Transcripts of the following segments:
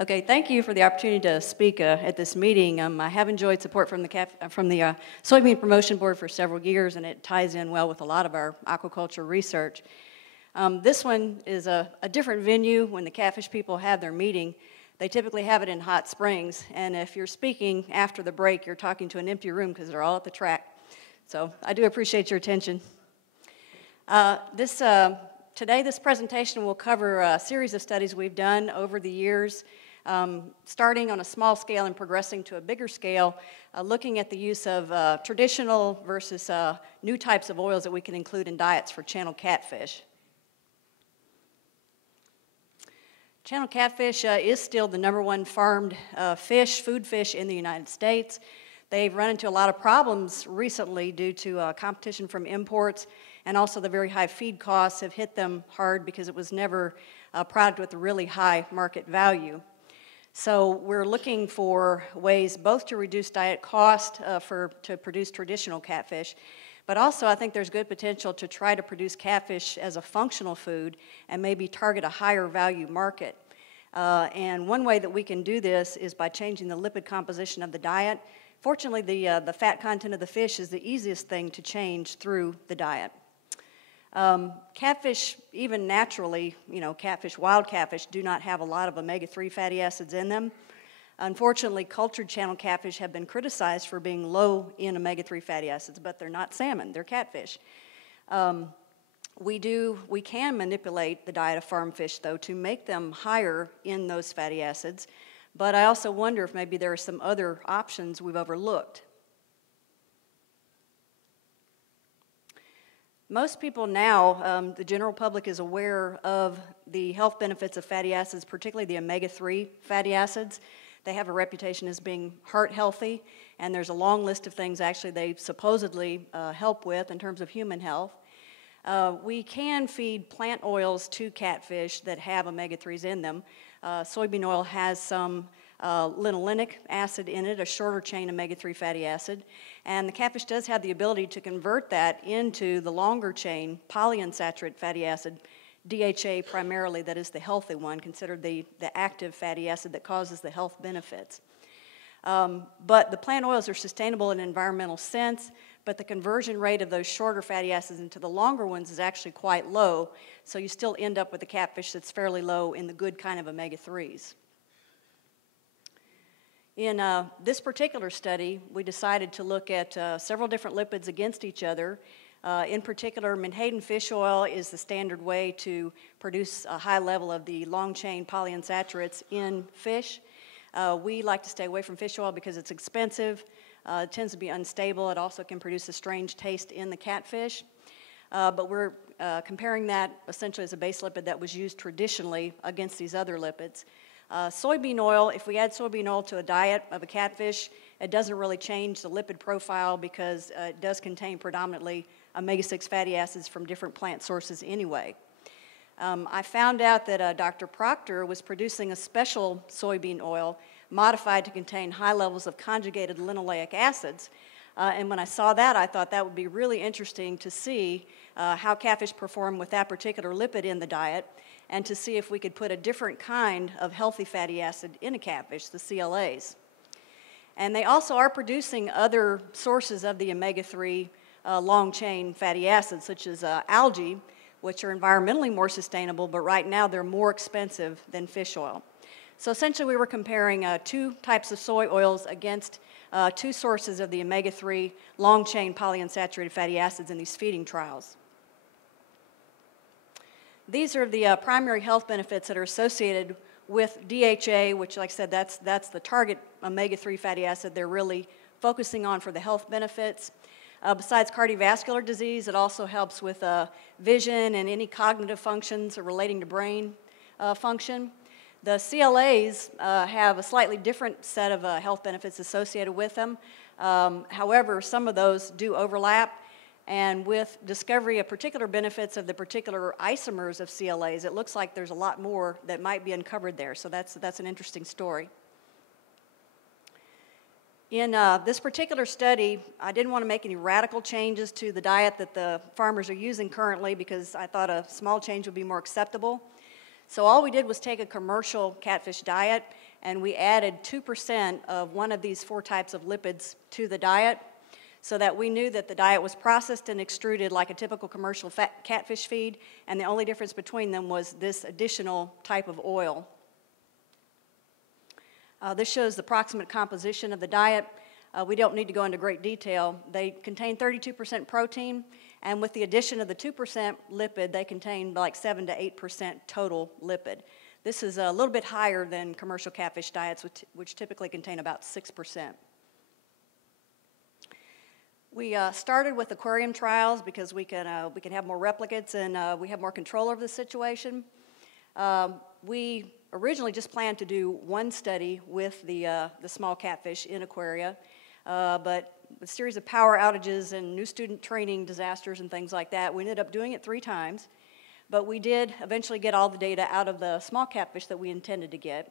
Okay, thank you for the opportunity to speak at this meeting. I have enjoyed support from the Soybean Promotion Board for several years, and it ties in well with a lot of our aquaculture research. This one is a different venue. When the catfish people have their meeting, they typically have it in Hot Springs, and if you're speaking after the break, you're talking to an empty room because they're all at the track. So I do appreciate your attention. Today, this presentation will cover a series of studies we've done over the years, starting on a small scale and progressing to a bigger scale, looking at the use of traditional versus new types of oils that we can include in diets for channel catfish. Channel catfish is still the #1 farmed food fish in the United States. They've run into a lot of problems recently due to competition from imports, and also the very high feed costs have hit them hard because it was never a product with a really high market value. So we're looking for ways both to reduce diet cost to produce traditional catfish, but also I think there's good potential to try to produce catfish as a functional food and maybe target a higher value market. And one way that we can do this is by changing the lipid composition of the diet. Fortunately, the fat content of the fish is the easiest thing to change through the diet. Catfish, even naturally, wild catfish do not have a lot of omega-3 fatty acids in them. Unfortunately, cultured channel catfish have been criticized for being low in omega-3 fatty acids, but they're not salmon, they're catfish. We can manipulate the diet of farm fish, though, to make them higher in those fatty acids, but I also wonder if maybe there are some other options we've overlooked. Most people now, the general public is aware of the health benefits of fatty acids, particularly the omega-3 fatty acids. They have a reputation as being heart healthy, and there's a long list of things actually they supposedly help with in terms of human health. We can feed plant oils to catfish that have omega-3s in them. Soybean oil has some linolenic acid in it, a shorter chain omega-3 fatty acid, and the catfish does have the ability to convert that into the longer chain polyunsaturated fatty acid, DHA primarily, that is the healthy one, considered the active fatty acid that causes the health benefits. But the plant oils are sustainable in an environmental sense, but the conversion rate of those shorter fatty acids into the longer ones is actually quite low, so you still end up with a catfish that's fairly low in the good kind of omega-3s. In this particular study, we decided to look at several different lipids against each other. In particular, Menhaden Fish Oil is the standard way to produce a high level of the long-chain polyunsaturates in fish. We like to stay away from fish oil because it's expensive. It tends to be unstable. It also can produce a strange taste in the catfish. But we're comparing that essentially as a base lipid that was used traditionally against these other lipids. Soybean oil, if we add soybean oil to a diet of a catfish, it doesn't really change the lipid profile because it does contain predominantly omega-6 fatty acids from different plant sources anyway. I found out that Dr. Proctor was producing a special soybean oil modified to contain high levels of conjugated linoleic acids. And when I saw that, I thought that would be really interesting to see how catfish perform with that particular lipid in the diet, and to see if we could put a different kind of healthy fatty acid in a catfish, the CLAs. And they also are producing other sources of the omega-3 long-chain fatty acids, such as algae, which are environmentally more sustainable, but right now they're more expensive than fish oil. So essentially we were comparing two types of soy oils against two sources of the omega-3 long-chain polyunsaturated fatty acids in these feeding trials. These are the primary health benefits that are associated with DHA, which, like I said, that's the target omega-3 fatty acid they're really focusing on for the health benefits. Besides cardiovascular disease, it also helps with vision and any cognitive functions relating to brain function. The CLAs have a slightly different set of health benefits associated with them. However, some of those do overlap. And with discovery of particular benefits of the particular isomers of CLAs, it looks like there's a lot more that might be uncovered there. So that's an interesting story. In this particular study, I didn't want to make any radical changes to the diet that the farmers are using currently because I thought a small change would be more acceptable. So all we did was take a commercial catfish diet and we added 2% of one of these 4 types of lipids to the diet so that we knew that the diet was processed and extruded like a typical commercial catfish feed, and the only difference between them was this additional type of oil. This shows the proximate composition of the diet. We don't need to go into great detail. They contain 32% protein, and with the addition of the 2% lipid, they contain like 7 to 8% total lipid. This is a little bit higher than commercial catfish diets, which typically contain about 6%. We started with Aquarium Trials because we can have more replicates and we have more control over the situation. We originally just planned to do one study with the small catfish in aquaria, but with a series of power outages and new student training disasters and things like that, we ended up doing it 3 times. But we did eventually get all the data out of the small catfish that we intended to get.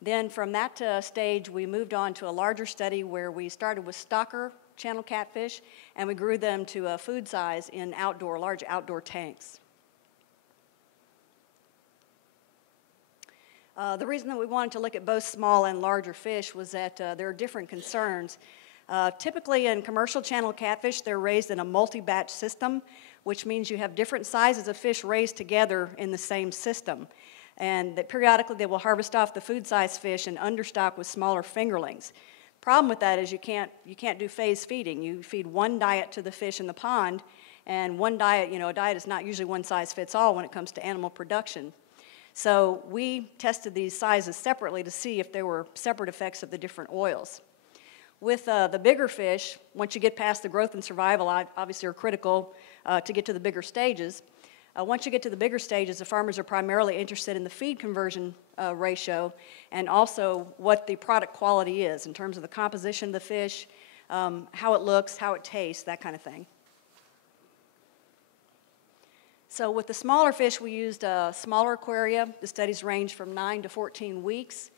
Then from that stage, we moved on to a larger study where we started with stocker channel catfish, and we grew them to food size in large outdoor tanks. The reason that we wanted to look at both small and larger fish was that there are different concerns. Typically in commercial channel catfish, they're raised in a multi-batch system, which means you have different sizes of fish raised together in the same system. And that periodically they will harvest off the food-size fish and understock with smaller fingerlings. Problem with that is you can't do phase feeding. You feed one diet to the fish in the pond, and one diet, a diet is not usually one size fits all when it comes to animal production. So we tested these sizes separately to see if there were separate effects of the different oils. With the bigger fish, once you get past the growth and survival, obviously are critical to get to the bigger stages. Once you get to the bigger stages, the farmers are primarily interested in the feed conversion ratio and also what the product quality is in terms of the composition of the fish, how it looks, how it tastes, that kind of thing. So with the smaller fish, we used smaller aquaria. The studies ranged from 9 to 14 weeks.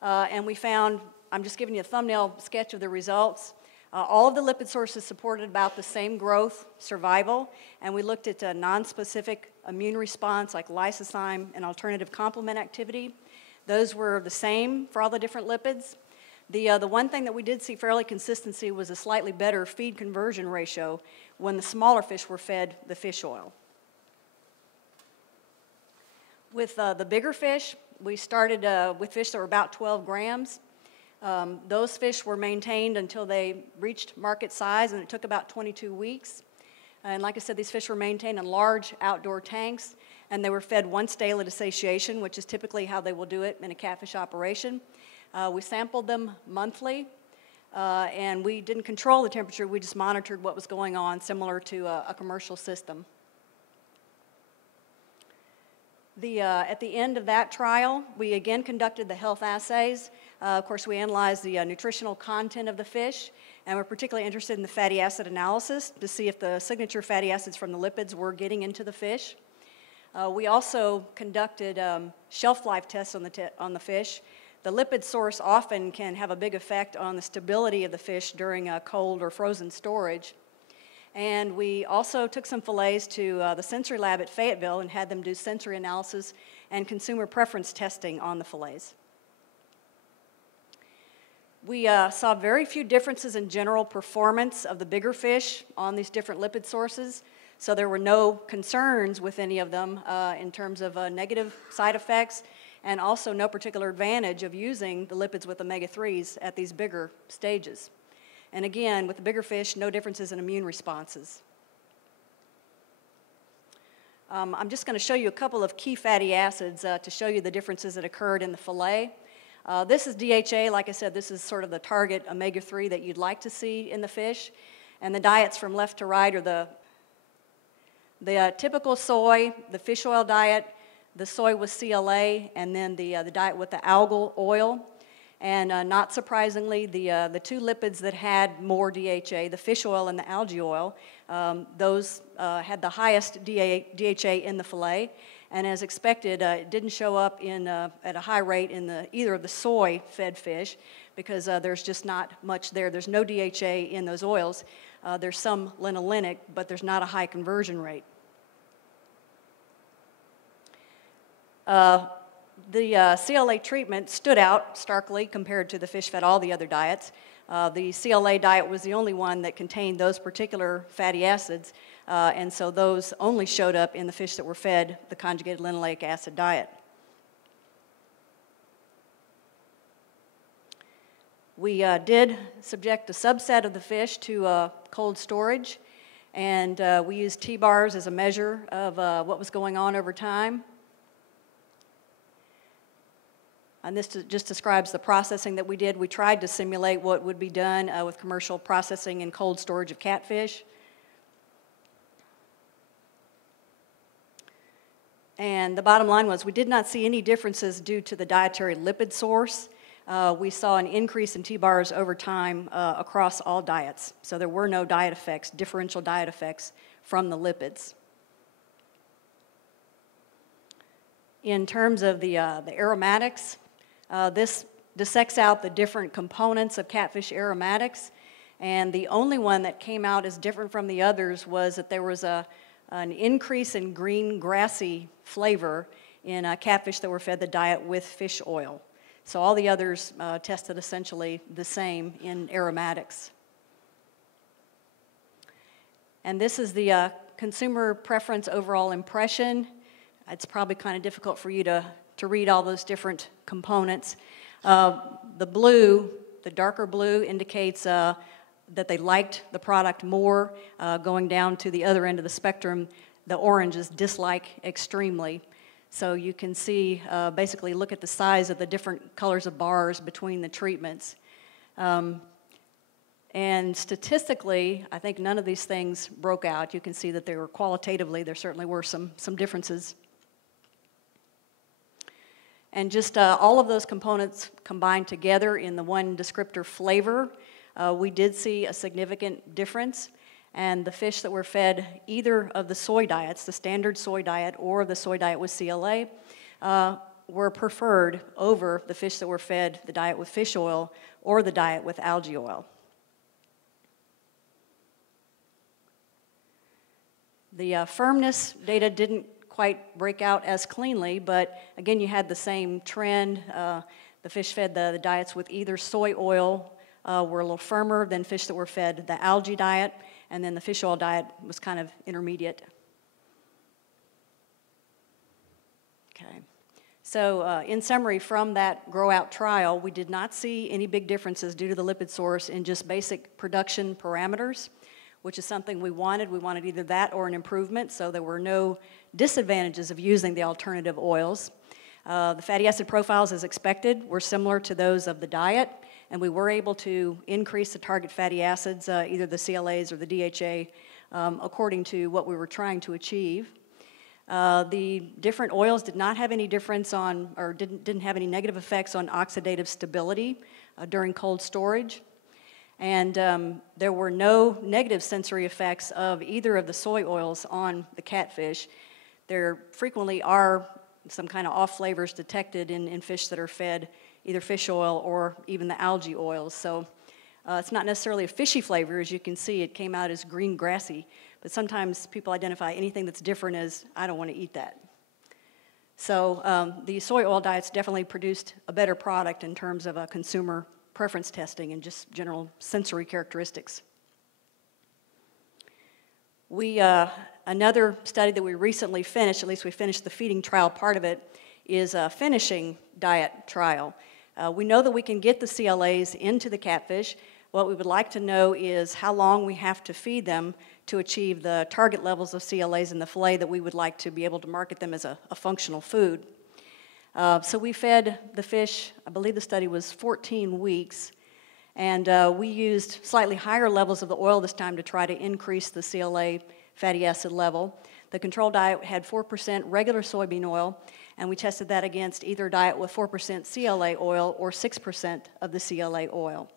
And we found, I'm just giving you a thumbnail sketch of the results. All of the lipid sources supported about the same growth, survival, and we looked at non-specific immune response like lysozyme and alternative complement activity. Those were the same for all the different lipids. The one thing that we did see fairly consistency was a slightly better feed conversion ratio when the smaller fish were fed the fish oil. With the bigger fish, we started with fish that were about 12 grams. Those fish were maintained until they reached market size, and it took about 22 weeks. And like I said, these fish were maintained in large outdoor tanks, and they were fed once daily to satiation, which is typically how they will do it in a catfish operation. We sampled them monthly, and we didn't control the temperature. We just monitored what was going on, similar to a commercial system. At the end of that trial, we again conducted the health assays. Of course, we analyzed the nutritional content of the fish, and we're particularly interested in the fatty acid analysis to see if the signature fatty acids from the lipids were getting into the fish. We also conducted shelf life tests on the fish. The lipid source often can have a big effect on the stability of the fish during cold or frozen storage. And we also took some fillets to the sensory lab at Fayetteville and had them do sensory analysis and consumer preference testing on the fillets. We saw very few differences in general performance of the bigger fish on these different lipid sources, so there were no concerns with any of them in terms of negative side effects, and also no particular advantage of using the lipids with omega-3s at these bigger stages. And again, with the bigger fish, no differences in immune responses. I'm just going to show you a couple of key fatty acids to show you the differences that occurred in the fillet. This is DHA. Like I said, this is sort of the target omega-3 that you'd like to see in the fish. And the diets from left to right are the typical soy, the fish oil diet, the soy with CLA, and then the diet with the algal oil. And not surprisingly, the two lipids that had more DHA, the fish oil and the algae oil, those had the highest DHA in the fillet. And as expected, it didn't show up at a high rate in either of the soy-fed fish because there's just not much there. There's no DHA in those oils. There's some linolenic, but there's not a high conversion rate. The CLA treatment stood out starkly compared to the fish fed all the other diets. The CLA diet was the only one that contained those particular fatty acids, and so those only showed up in the fish that were fed the conjugated linoleic acid diet. We did subject a subset of the fish to cold storage, and we used TBARS as a measure of what was going on over time. And this just describes the processing that we did. We tried to simulate what would be done with commercial processing and cold storage of catfish. And the bottom line was we did not see any differences due to the dietary lipid source. We saw an increase in TBARS over time across all diets. So there were no diet effects, differential diet effects from the lipids. In terms of the aromatics, this dissects out the different components of catfish aromatics, and the only one that came out as different from the others was that there was an increase in green grassy flavor in catfish that were fed the diet with fish oil. So all the others tested essentially the same in aromatics. And this is the consumer preference overall impression. It's probably kind of difficult for you to read all those different components. The blue, the darker blue, indicates that they liked the product more. Going down to the other end of the spectrum, the orange is dislike extremely. So you can see, basically look at the size of the different colors of bars between the treatments. And statistically, I think none of these things broke out. You can see that they were qualitatively, there certainly were some differences. And just all of those components combined together in the one descriptor flavor, we did see a significant difference. And the fish that were fed either of the soy diets, the standard soy diet or the soy diet with CLA, were preferred over the fish that were fed the diet with fish oil or the diet with algae oil. The firmness data didn't quite break out as cleanly, but again, you had the same trend. The fish fed the diets with either soy oil were a little firmer than fish that were fed the algae diet, and then the fish oil diet was kind of intermediate. Okay. So in summary, from that Growout trial, we did not see any big differences due to the lipid source in just basic production parameters, which is something we wanted. We wanted either that or an improvement, so there were no disadvantages of using the alternative oils. The fatty acid profiles, as expected, were similar to those of the diet, and we were able to increase the target fatty acids, either the CLAs or the DHA, according to what we were trying to achieve. The different oils did not have any difference on, or didn't have any negative effects on oxidative stability during cold storage. And there were no negative sensory effects of either of the soy oils on the catfish. There frequently are some kind of off flavors detected in fish that are fed either fish oil or even the algae oils. So it's not necessarily a fishy flavor. As you can see, it came out as green grassy. But sometimes people identify anything that's different as, I don't want to eat that. So the soy oil diets definitely produced a better product in terms of consumer preference testing and just general sensory characteristics. Another study that we recently finished, at least we finished the feeding trial part of it, is a finishing diet trial. We know that we can get the CLAs into the catfish. What we would like to know is how long we have to feed them to achieve the target levels of CLAs in the fillet that we would like to be able to market them as a functional food. So we fed the fish, I believe the study was 14 weeks, and we used slightly higher levels of the oil this time to try to increase the CLA fatty acid level. The control diet had 4% regular soybean oil, and we tested that against either diet with 4% CLA oil or 6% of the CLA oil.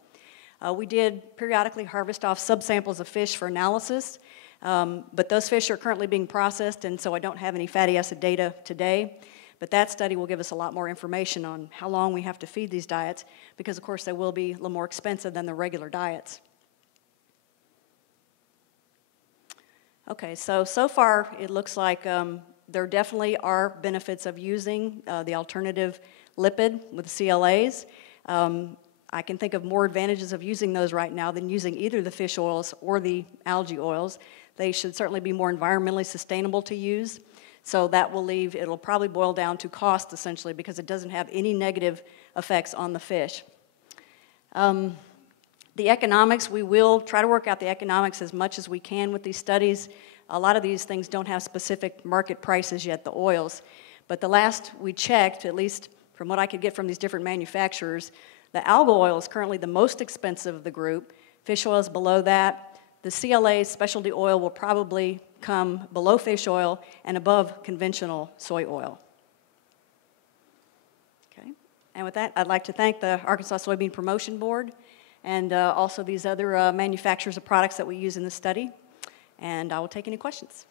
We did periodically harvest off subsamples of fish for analysis, but those fish are currently being processed, and so I don't have any fatty acid data today. But that study will give us a lot more information on how long we have to feed these diets, because of course they will be a little more expensive than the regular diets. Okay, so far it looks like There definitely are benefits of using the alternative lipid with CLAs. I can think of more advantages of using those right now than using either the fish oils or the algae oils. They should certainly be more environmentally sustainable to use. So that will leave, it'll probably boil down to cost essentially because it doesn't have any negative effects on the fish. The economics, we will try to work out the economics as much as we can with these studies. A lot of these things don't have specific market prices yet, the oils. But the last we checked, at least from what I could get from these different manufacturers, the algal oil is currently the most expensive of the group. Fish oil is below that. The CLA specialty oil will probably come below fish oil and above conventional soy oil. Okay. And with that, I'd like to thank the Arkansas Soybean Promotion Board and also these other manufacturers of products that we use in the study. And I will take any questions.